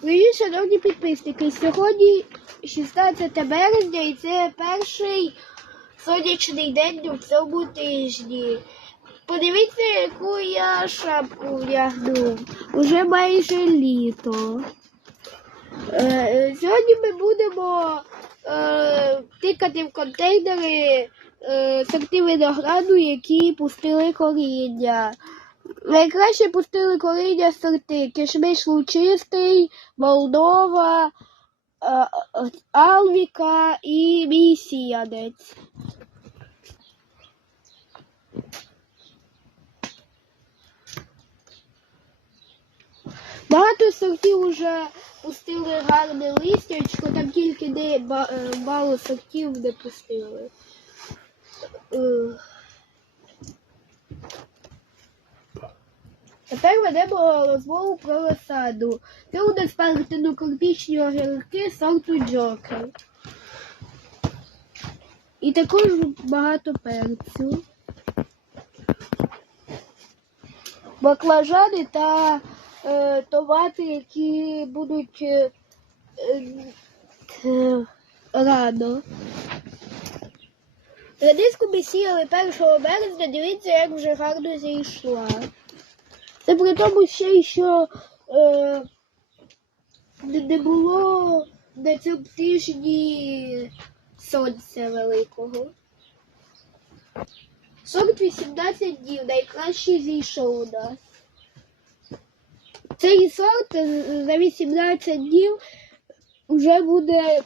Привіт, шановні підписники. Сьогодні 16 березня і це перший сонячний день у цьому тижні. Подивіться, яку я шапку вдягнув. Уже майже літо. Е, сьогодні ми будемо е, тикати в контейнери е, сорти винограду, які пустили коріння. Найкраще пустили коріння сорти кишмиш лучистий, Молдова, е, е, Алвіка і мій сіянець. Багато сортів вже пустили гарне листячко, там тільки не е, мало сортів не пустили. Тепер ведемо розмову про розсаду. Це у нас партенокорпічні огірки сорту Джокер. І також багато перцю. Баклажани та е, томати, які будуть е, е, рано. Редиску ми сіяли 1 березня, дивіться, як вже гарно зійшла. Це при тому ще, що е, не було на цьому тижні сонця великого. Сорт 18 днів, найкращий зійшов у нас. Цей сорт е, за 18 днів вже буде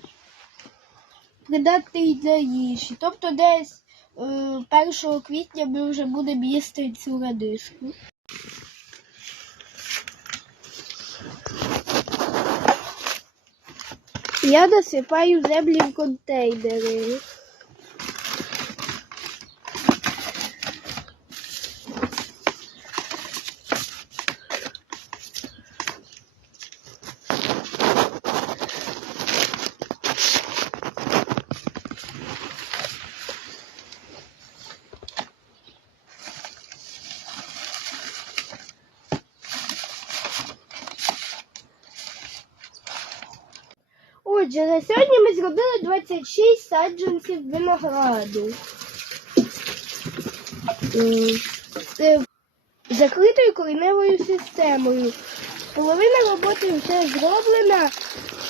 придатний для їжі. Тобто десь е, 1 квітня ми вже будемо їсти цю радишку. Я насипаю землі в контейнери. Отже, на сьогодні ми зробили 26 саджанців винограду. М, Це закритою кореневою системою. Половина роботи вже зроблена.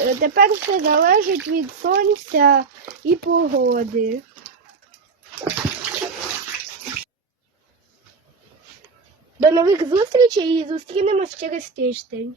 Е, Тепер все залежить від сонця і погоди. До нових зустрічей і зустрінемось через тиждень.